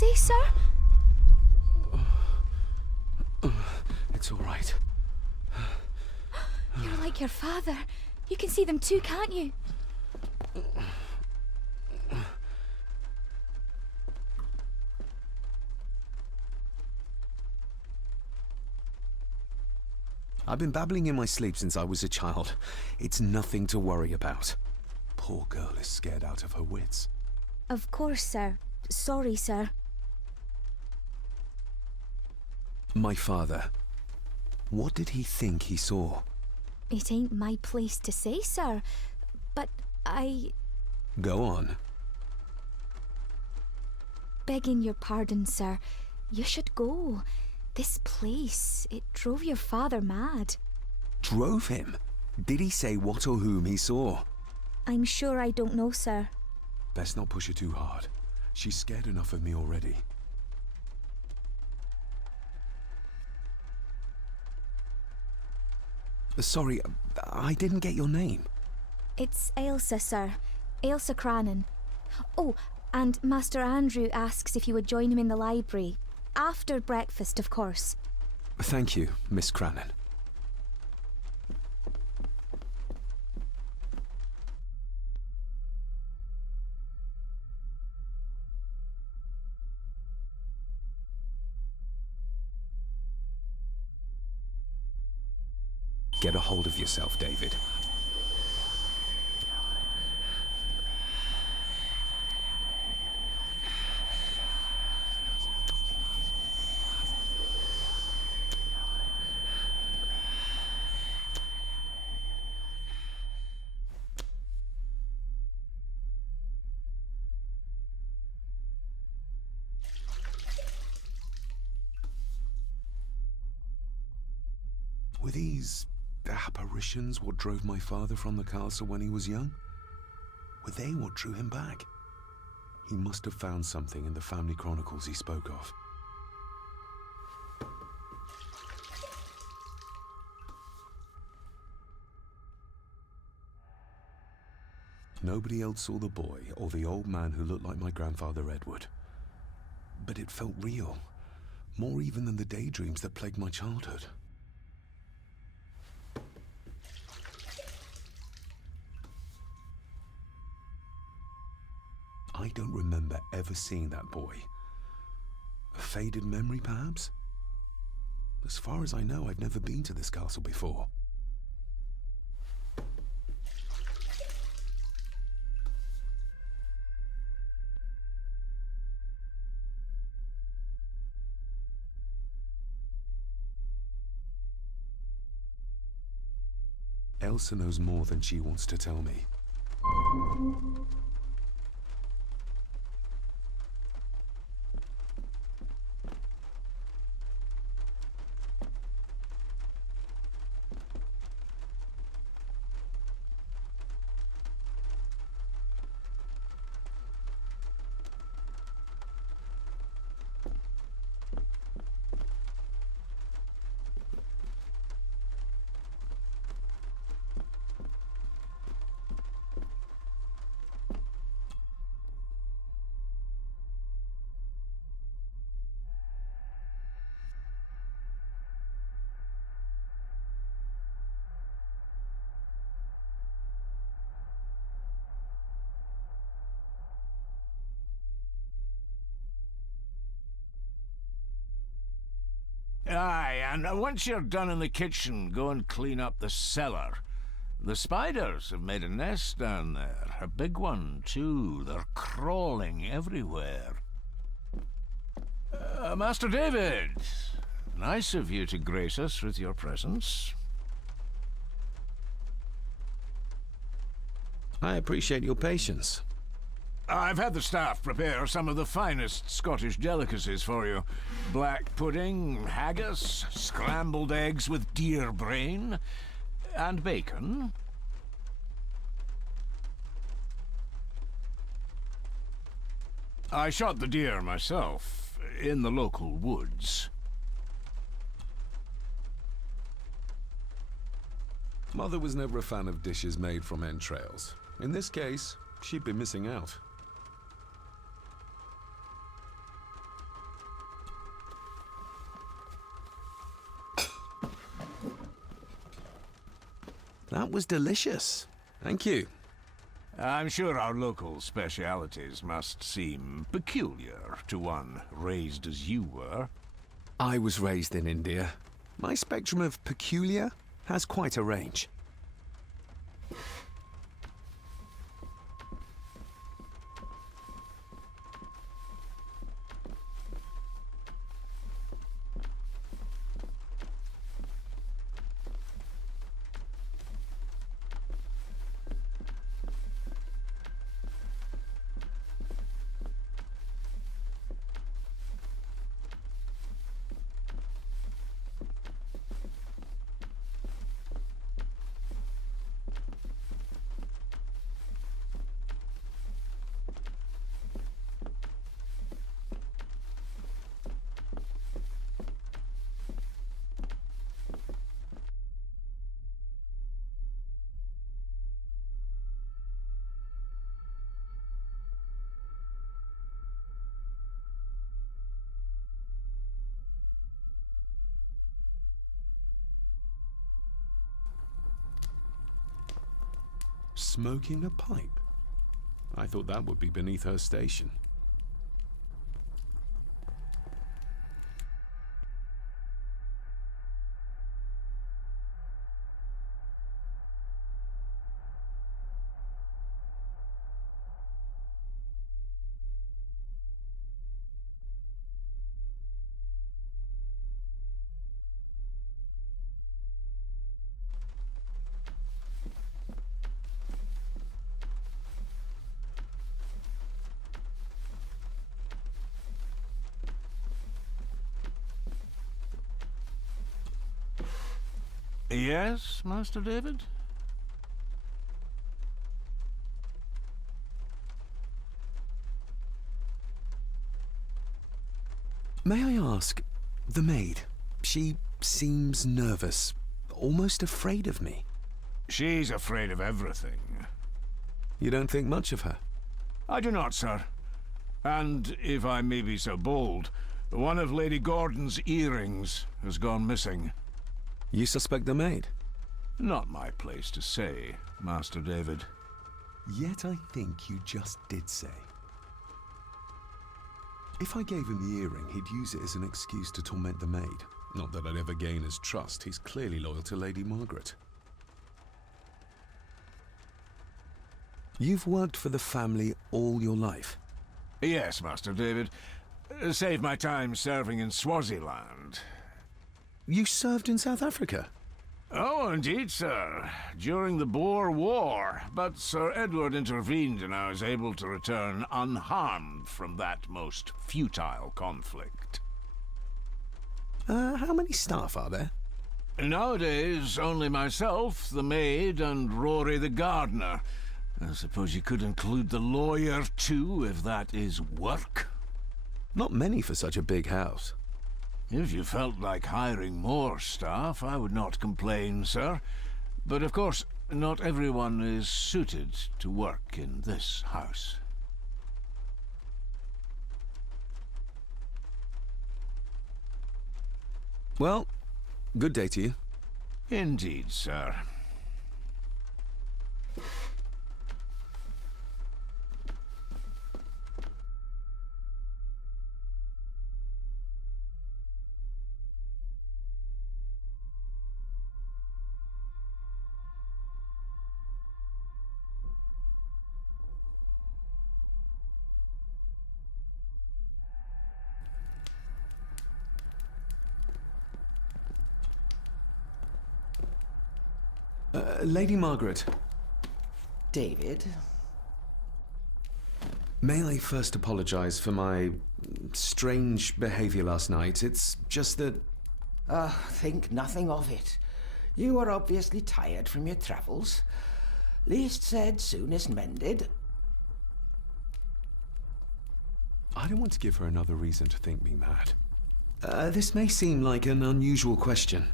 say, sir? It's all right. You're like your father. You can see them too, can't you? I've been babbling in my sleep since I was a child. It's nothing to worry about. Poor girl is scared out of her wits. Of course, sir. Sorry, sir. My father. What did he think he saw? It ain't my place to say, sir. But I... Go on. Begging your pardon, sir. You should go. This place, it drove your father mad. Drove him? Did he say what or whom he saw? I'm sure I don't know, sir. Best not push her too hard. She's scared enough of me already. Sorry, I didn't get your name. It's Ailsa, sir. Ailsa Crannan. Oh, and Master Andrew asks if you would join him in the library. After breakfast, of course. Thank you, Miss Crannan. Get a hold of yourself, David. Were these apparitions what drove my father from the castle when he was young? Were they what drew him back? He must have found something in the family chronicles he spoke of. Nobody else saw the boy or the old man who looked like my grandfather Edward. But it felt real, more even than the daydreams that plagued my childhood. I don't remember ever seeing that boy. A faded memory, perhaps? As far as I know, I've never been to this castle before. Elsa knows more than she wants to tell me. Aye, and once you're done in the kitchen, go and clean up the cellar. The spiders have made a nest down there. A big one, too. They're crawling everywhere. Master David, nice of you to grace us with your presence. I appreciate your patience. I've had the staff prepare some of the finest Scottish delicacies for you. Black pudding, haggis, scrambled eggs with deer brain, and bacon. I shot the deer myself, in the local woods. Mother was never a fan of dishes made from entrails. In this case, she'd be missing out. That was delicious. Thank you. I'm sure our local specialities must seem peculiar to one raised as you were. I was raised in India. My spectrum of peculiar has quite a range. Smoking a pipe? I thought that would be beneath her station. Yes, Master David? May I ask, the maid, she seems nervous, almost afraid of me. She's afraid of everything. You don't think much of her? I do not, sir. And, if I may be so bold, one of Lady Gordon's earrings has gone missing. You suspect the maid? Not my place to say, Master David. Yet I think you just did say. If I gave him the earring, he'd use it as an excuse to torment the maid. Not that I'd ever gain his trust. He's clearly loyal to Lady Margaret. You've worked for the family all your life? Yes, Master David. Save my time serving in Swaziland. You served in South Africa? Oh, indeed, sir. During the Boer War. But Sir Edward intervened and I was able to return unharmed from that most futile conflict. How many staff are there? Nowadays, only myself, the maid, and Rory the gardener. I suppose you could include the lawyer, too, if that is work. Not many for such a big house. If you felt like hiring more staff, I would not complain, sir. But of course, not everyone is suited to work in this house. Well, good day to you. Indeed, sir. Lady Margaret. David? May I first apologize for my strange behavior last night? It's just that... Think nothing of it. You are obviously tired from your travels. Least said, soonest mended. I don't want to give her another reason to think me mad. This may seem like an unusual question.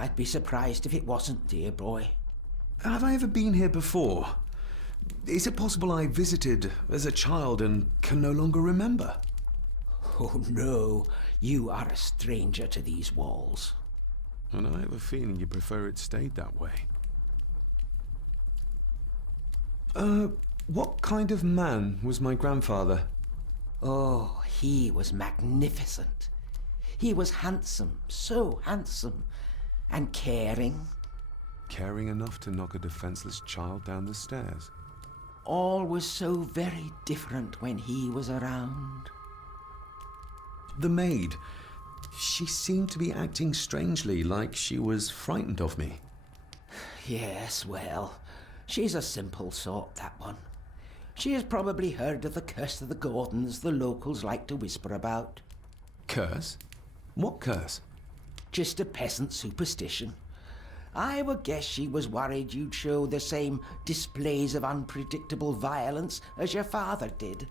I'd be surprised if it wasn't, dear boy. Have I ever been here before? Is it possible I visited as a child and can no longer remember? Oh no, you are a stranger to these walls. And I have a feeling you prefer it stayed that way. What kind of man was my grandfather? Oh, he was magnificent. He was handsome, so handsome, and caring. Caring enough to knock a defenseless child down the stairs. All was so very different when he was around. The maid. She seemed to be acting strangely, like she was frightened of me. Yes, well, she's a simple sort, that one. She has probably heard of the curse of the Gordons the locals like to whisper about. Curse? What curse? Just a peasant superstition. I would guess she was worried you'd show the same displays of unpredictable violence as your father did.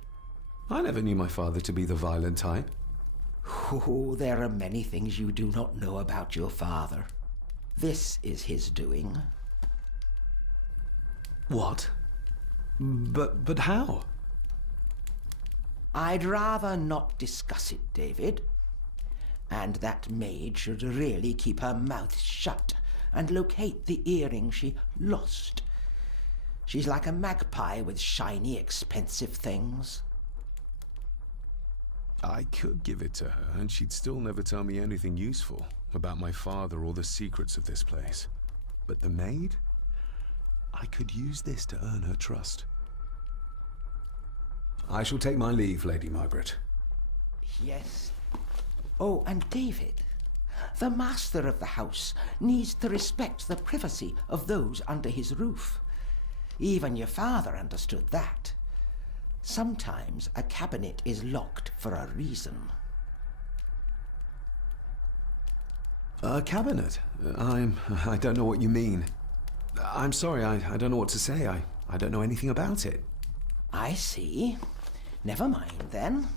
I never knew my father to be the violent type. Oh, there are many things you do not know about your father. This is his doing. What? But how? I'd rather not discuss it, David. And that maid should really keep her mouth shut and locate the earring she lost. She's like a magpie with shiny, expensive things. I could give it to her, and she'd still never tell me anything useful about my father or the secrets of this place. But the maid? I could use this to earn her trust. I shall take my leave, Lady Margaret. Yes. Oh, and David, the master of the house needs to respect the privacy of those under his roof. Even your father understood that. Sometimes a cabinet is locked for a reason. A cabinet? I don't know what you mean. I'm sorry, I don't know what to say. I don't know anything about it. I see. Never mind, then.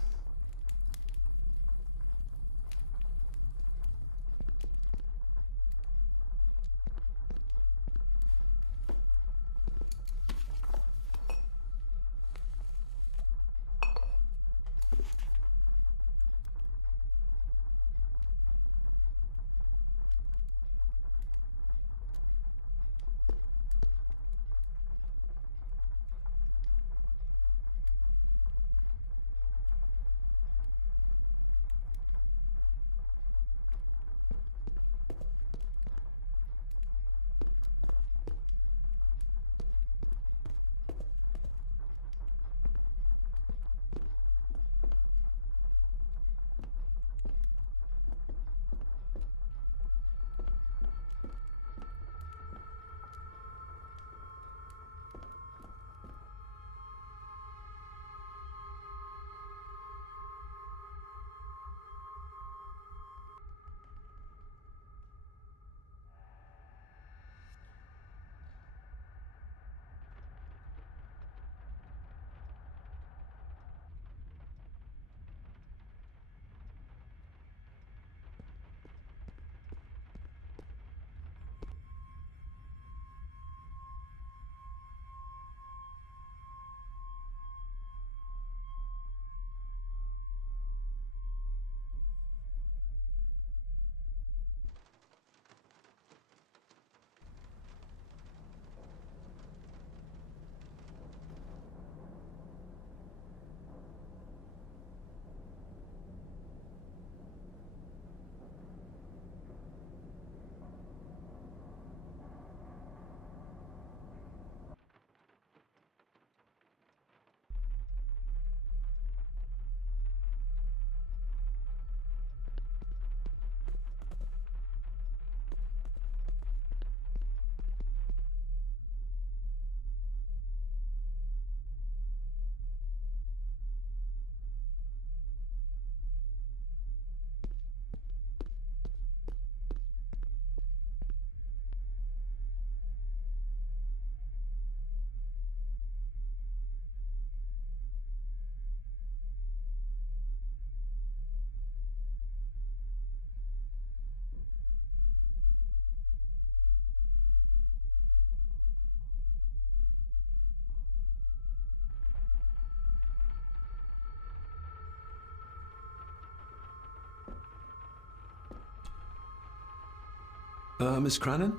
Miss Crannan?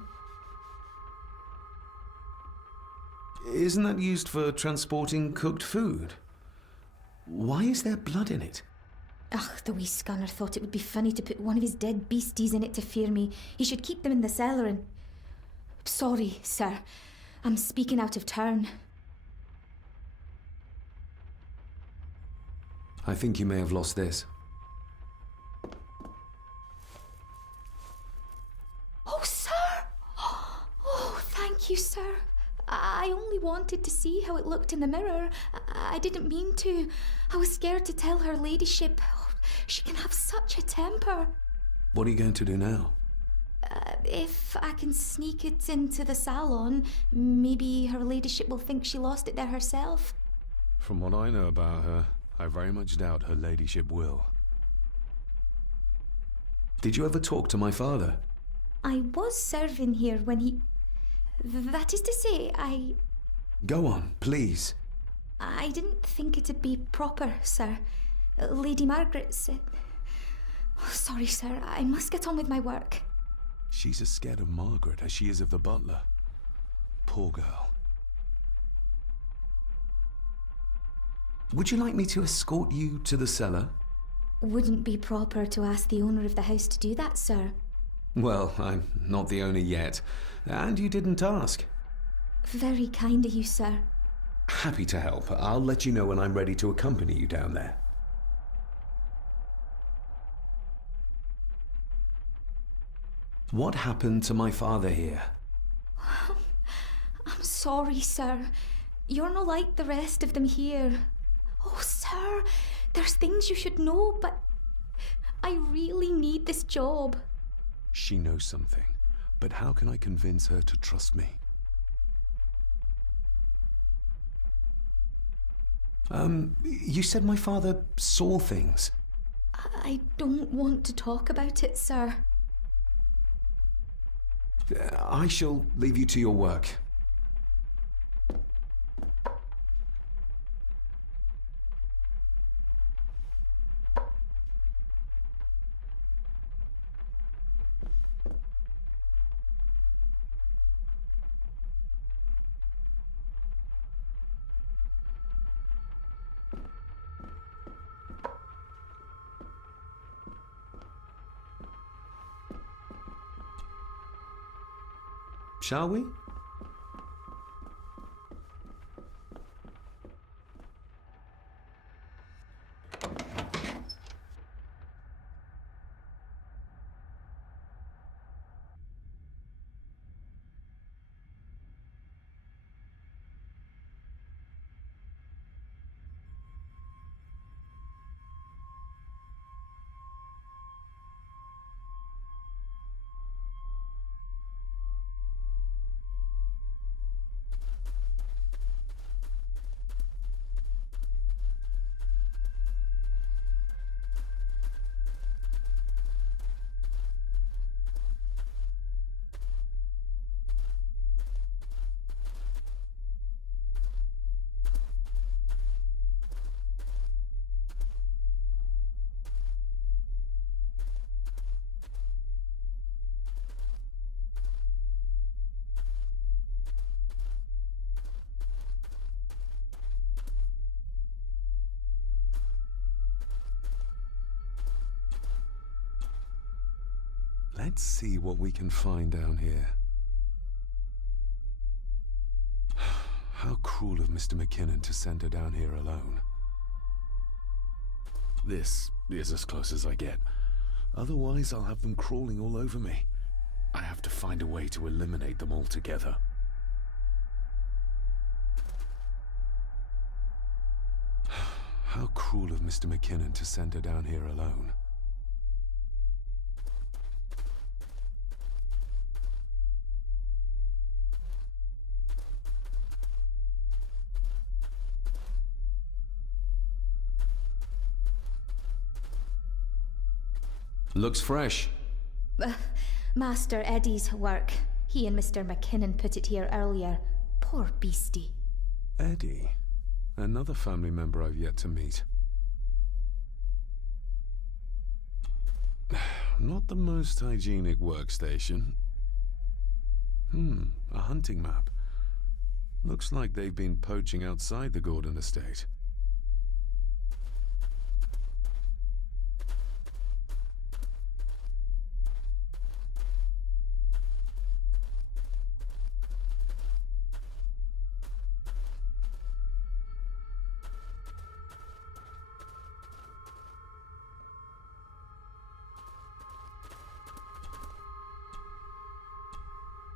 Isn't that used for transporting cooked food? Why is there blood in it? Ugh, the wee scunner thought it would be funny to put one of his dead beasties in it to fear me. He should keep them in the cellar and... Sorry, sir. I'm speaking out of turn. I think you may have lost this. Oh, sir! Oh, thank you, sir. I only wanted to see how it looked in the mirror. I didn't mean to. I was scared to tell her ladyship. Oh, she can have such a temper. What are you going to do now? If I can sneak it into the salon, maybe her ladyship will think she lost it there herself. From what I know about her, I very much doubt her ladyship will. Did you ever talk to my father? I was serving here when he... That is to say, Go on, please. I didn't think it'd be proper, sir. Lady Margaret said... Oh, sorry, sir. I must get on with my work. She's as scared of Margaret as she is of the butler. Poor girl. Would you like me to escort you to the cellar? Wouldn't be proper to ask the owner of the house to do that, sir. Well, I'm not the owner yet, and you didn't ask. Very kind of you, sir. Happy to help. I'll let you know when I'm ready to accompany you down there. What happened to my father here? I'm sorry, sir. You're not like the rest of them here. Oh, sir, there's things you should know, but I really need this job. She knows something, but how can I convince her to trust me? You said my father saw things. I don't want to talk about it, sir. I shall leave you to your work. Shall we? Let's see what we can find down here. How cruel of Mr. McKinnon to send her down here alone. This is as close as I get. Otherwise, I'll have them crawling all over me. I have to find a way to eliminate them altogether. How cruel of Mr. McKinnon to send her down here alone. Looks fresh. Master Eddie's work. He and Mr. McKinnon put it here earlier. Poor beastie. Eddie? Another family member I've yet to meet. Not the most hygienic workstation. A hunting map. Looks like they've been poaching outside the Gordon estate.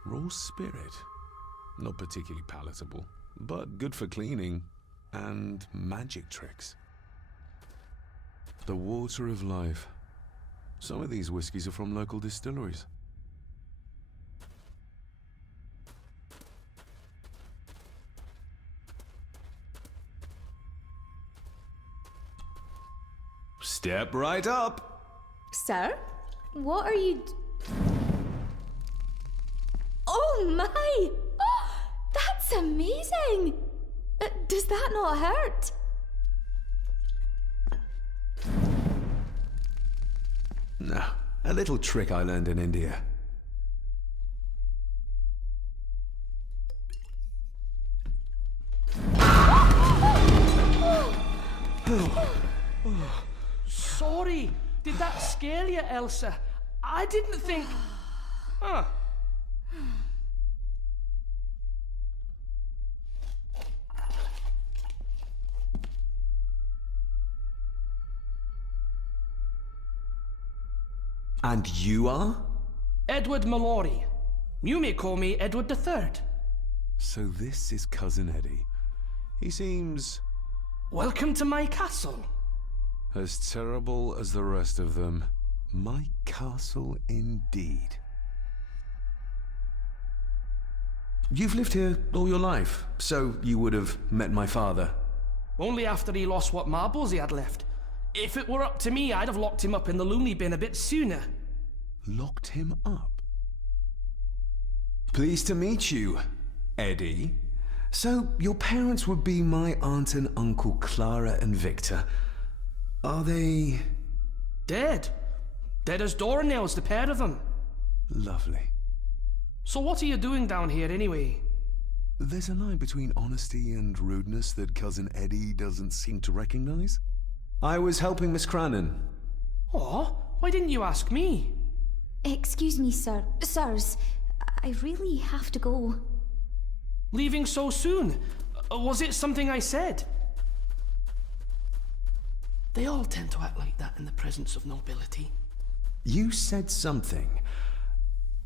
Raw spirit. Not particularly palatable, but good for cleaning and magic tricks. The water of life. Some of these whiskies are from local distilleries. Step right up. Sir? What are you... Oh my! Oh, that's amazing! Does that not hurt? No, a little trick I learned in India. Sorry, did that scare you, Elsa? I didn't think... Huh. And you are? Edward Mallory. You may call me Edward III. So this is Cousin Eddie. He seems Welcome to my castle. as terrible as the rest of them. My castle indeed. You've lived here all your life, so you would have met my father. Only after he lost what marbles he had left. If it were up to me, I'd have locked him up in the loony bin a bit sooner. Locked him up? Pleased to meet you, Eddie. So, your parents would be my aunt and uncle Clara and Victor. Are they... Dead. Dead as doornails, the pair of them. Lovely. So what are you doing down here anyway? There's a line between honesty and rudeness that Cousin Eddie doesn't seem to recognize. I was helping Miss Crannan. Oh, why didn't you ask me? Excuse me, sir. Sirs, I really have to go. Leaving so soon? Was it something I said? They all tend to act like that in the presence of nobility. You said something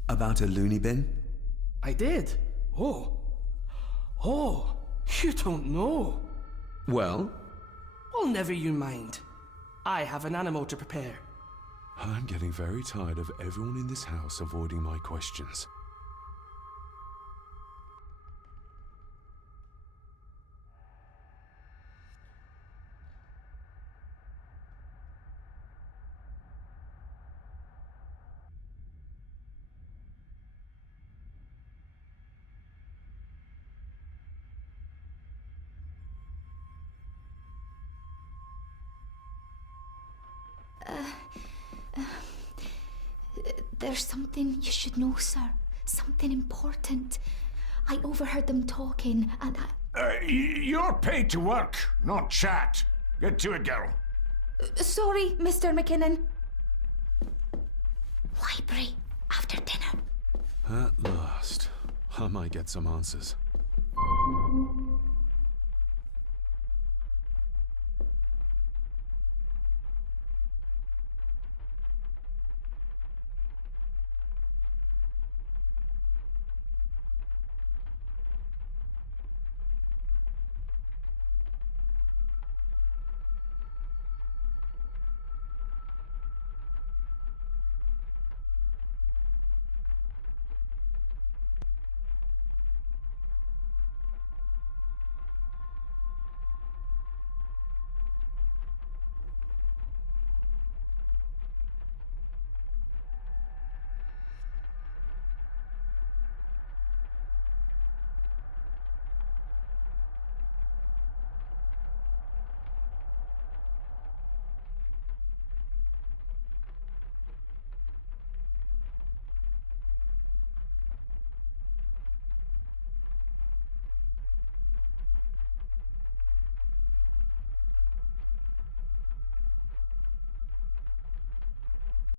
about a loony bin? I did? Oh. Oh, you don't know. Well, Well, never you mind. I have an animal to prepare. I'm getting very tired of everyone in this house avoiding my questions. There's something you should know, sir. Something important. I overheard them talking, and You're paid to work, not chat. Get to it, girl. Sorry, Mr. McKinnon. Library, after dinner. At last, I might get some answers.